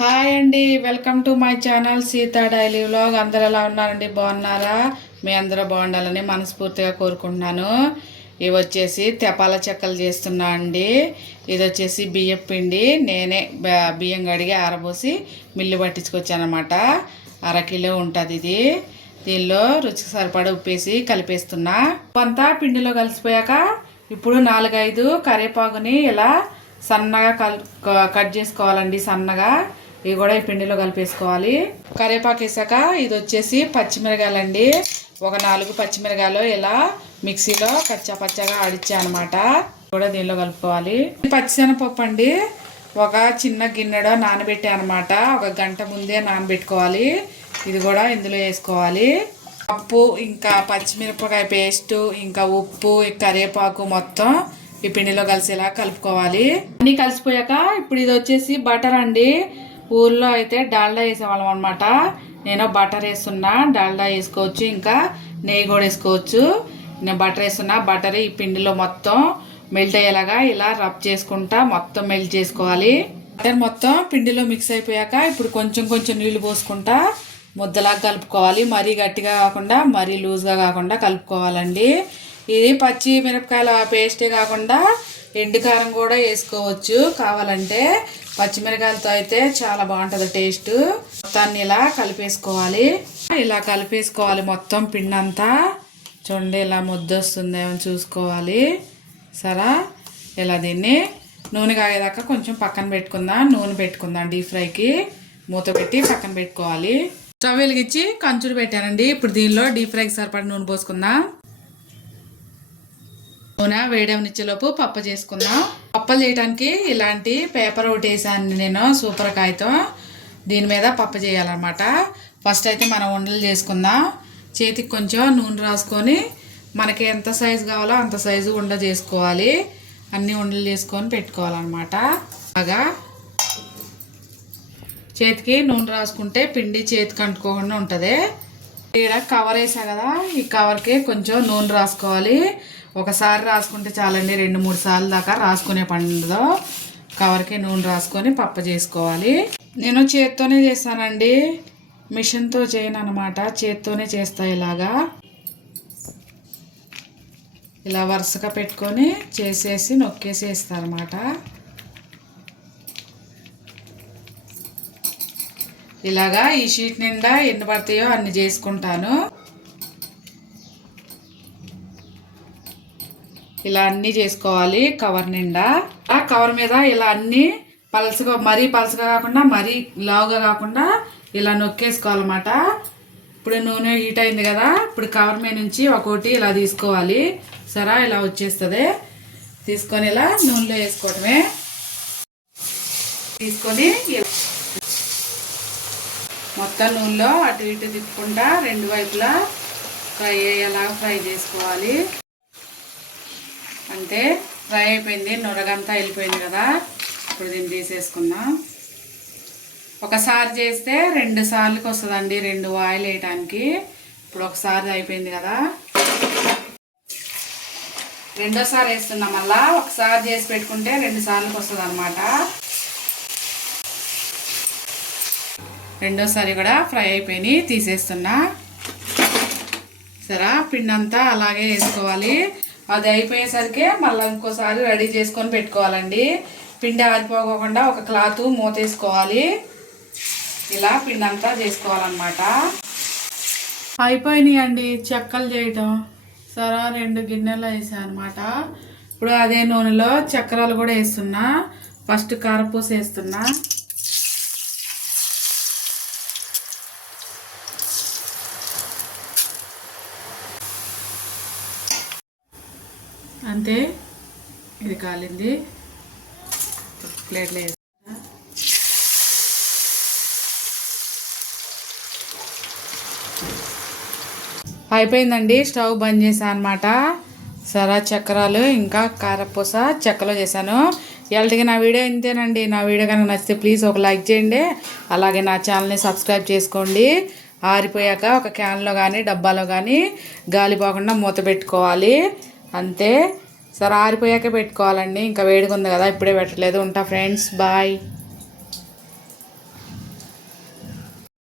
Hi అండి, welcome to my channel Sita daily vlog. అందరు ఎలా ఉన్నారండి? బాగున్నారా? మీ అందరూ బాగుండాలని మనస్ఫూర్తిగా కోరుకుంటున్నాను. ఇవి వచ్చేసి తెపాల చెక్కలు చేస్తున్నా అండి. ఇది వచ్చేసి బియ్యం పిండి నేనే బియ్యం కడిగి ఆరబోసి మిల్లు పట్టించుకొచ్చాను అనమాట. అరకిలో ఉంటుంది ఇది. దీనిలో రుచికి సరిపడా ఉప్పేసి కలిపేస్తున్నా. అంతా పిండిలో కలిసిపోయాక ఇప్పుడు 4-5 కరివేపాకుని ఇలా సన్నగా కట్ చేసుకోవాలండి. సన్నగా ఇవి కూడా ఈ పిండిలో కలిపేసుకోవాలి. కరివేపాకు వేసాక ఇది వచ్చేసి పచ్చిమిరకాయలండి. ఒక 4 పచ్చిమిరకాయలు ఇలా మిక్సీలో పచ్చగా ఆడిచ్చా అనమాట. కూడా దీనిలో కలుపుకోవాలి. పచ్చిశనగపప్పు అండి, ఒక చిన్న గిన్నెలో నానబెట్టా అనమాట. ఒక గంట ముందే నానబెట్టుకోవాలి. ఇది కూడా ఇందులో వేసుకోవాలి. పప్పు, ఇంకా పచ్చిమిరపకాయ పేస్ట్, ఇంకా ఉప్పు, కరివేపాకు మొత్తం ఈ పిండిలో కలిసేలా కలుపుకోవాలి. అన్నీ కలిసిపోయాక ఇప్పుడు ఇది వచ్చేసి బటర్ అండి. ఊర్లో అయితే డాల్డా వేసేవాళ్ళం అనమాట. నేను బటర్ వేస్తున్నా. డాల్డా వేసుకోవచ్చు, ఇంకా నెయ్యి కూడా వేసుకోవచ్చు. నేను బటర్ వేస్తున్నా. బటర్ ఈ పిండిలో మొత్తం మెల్ట్ అయ్యేలాగా ఇలా రబ్ చేసుకుంటా మొత్తం మెల్ట్ చేసుకోవాలి. బటర్ మొత్తం పిండిలో మిక్స్ అయిపోయాక ఇప్పుడు కొంచెం నీళ్లు పోసుకుంటా ముద్దలాగా కలుపుకోవాలి. మరీ గట్టిగా కాకుండా మరీ లూజ్గా కాకుండా కలుపుకోవాలండి. ఇది పచ్చి మిరపకాయల పేస్టే కాకుండా ఎండుకారం కూడా వేసుకోవచ్చు కావాలంటే. పచ్చిమిరకాయలతో అయితే చాలా బాగుంటుంది టేస్ట్. మొత్తాన్ని ఇలా కలిపేసుకోవాలి. ఇలా కలిపేసుకోవాలి మొత్తం పిండి అంతా. చూడండి ఇలా ముద్ద వస్తుందేమో చూసుకోవాలి. సరే, ఇలా దీన్ని నూనె కాగేదాకా కొంచెం పక్కన పెట్టుకుందాం. నూనె పెట్టుకుందాం డీప్ ఫ్రైకి. మూత పెట్టి పక్కన పెట్టుకోవాలి. స్టవ్ వెలిగించి కంచుడు పెట్టానండి. ఇప్పుడు దీనిలో డీప్ ఫ్రైకి సరిపడా నూనె పోసుకుందాం. నూనె వేడవనిచ్చేలోపు పప్పు చేసుకుందాం. పప్పులు చేయడానికి ఇలాంటి పేపర్ ఒకటి వేసాను నేను సూపర్కాయతో. దీని మీద పప్పు చేయాలన్నమాట. ఫస్ట్ అయితే మనం ఉండలు చేసుకుందాం. చేతికి కొంచెం నూనె రాసుకొని మనకి ఎంత సైజు కావాలో అంత సైజు ఉండ చేసుకోవాలి. అన్ని ఉండలు చేసుకొని పెట్టుకోవాలన్నమాట. బాగా చేతికి నూనె రాసుకుంటే పిండి చేతికి అంటుకోకుండా ఉంటుంది. ఇక్కడ కవర్ వేసా కదా, ఈ కవర్కి కొంచెం నూనె రాసుకోవాలి. ఒకసారి రాసుకుంటే చాలండి, 2-3 సార్లు దాకా రాసుకునే పండుదో. కవర్కి నూనె రాసుకొని పప్పు చేసుకోవాలి. నేను చేత్తోనే చేస్తానండి, మిషన్తో చేయను అనమాట. చేత్తోనే చేస్తా. ఇలాగా ఇలా వరుసగా పెట్టుకొని చేసేసి నొక్కేసి వేస్తాను అనమాట. ఇలాగా ఈ షీట్ నిండా ఎన్ని పడతాయో అన్ని చేసుకుంటాను. ఇలా అన్నీ చేసుకోవాలి కవర్ నిండా. ఆ కవర్ మీద ఇలా అన్నీ పలసగా, మరీ పలసగా కాకుండా మరీ లావుగా కాకుండా ఇలా నొక్కేసుకోవాలన్నమాట. ఇప్పుడు నూనె హీట్ అయింది కదా, ఇప్పుడు కవర్ మీద నుంచి ఒక్కొక్కటి ఇలా తీసుకోవాలి. సరే, ఇలా వచ్చేస్తుంది. తీసుకొని ఇలా నూనెలో వేసుకోవటమే. తీసుకొని మొత్తం నూనెలో అటు ఇటు తిప్పుకుంటా 2 వైపులా ఫ్రై అయ్యేలాగా ఫ్రై చేసుకోవాలి. అంతే, ఫ్రై అయిపోయింది. నొరగంతా వెళ్ళిపోయింది కదా. ఇప్పుడు దీన్ని తీసేసుకుందాం. ఒకసారి చేస్తే 2 సార్లకి వస్తుందండి, 2 ఆయిల్ వేయటానికి. ఇప్పుడు ఒకసారి అయిపోయింది కదా, రెండోసారి వేస్తున్నాం. మళ్ళా ఒకసారి చేసి పెట్టుకుంటే 2 సార్లకి వస్తుంది అనమాట. రెండోసారి కూడా ఫ్రై అయిపోయి తీసేస్తున్నా. సరే, పిండి అంతా అలాగే వేసుకోవాలి. అది అయిపోయేసరికి మళ్ళీ ఇంకోసారి రెడీ చేసుకొని పెట్టుకోవాలండి. పిండి ఆరిపోకుండా ఒక క్లాత్ మూతేసుకోవాలి. ఇలా పిండి అంతా చేసుకోవాలన్నమాట. అయిపోయినాయి అండి చెక్కలు చేయటం. సరే, 2 గిన్నెలు వేసాను అనమాట. ఇప్పుడు అదే నూనెలో చక్రాలు కూడా వేస్తున్నా. ఫస్ట్ కారపూస వేస్తున్నా. అంతే, ఇది కాలింది. ప్లేట్లో వేస్తా. అయిపోయిందండి. స్టవ్ బంద్ చేశాను అనమాట. సరే, చక్రాలు ఇంకా కారపూస చెక్కలో చేశాను. ఇవాళకి నా వీడియో ఇంతేనండి. నా వీడియో కనుక నచ్చితే ప్లీజ్ ఒక లైక్ చేయండి. అలాగే నా ఛానల్ని సబ్స్క్రైబ్ చేసుకోండి. ఆరిపోయాక ఒక క్యాన్లో కానీ డబ్బాలో కానీ గాలి పోకుండా మూత పెట్టుకోవాలి. అంతే. సరే, ఆరిపోయాక పెట్టుకోవాలండి. ఇంకా వేడిగా ఉంది కదా, ఇప్పుడే పెట్టలేదు. ఉంటా ఫ్రెండ్స్, బాయ్.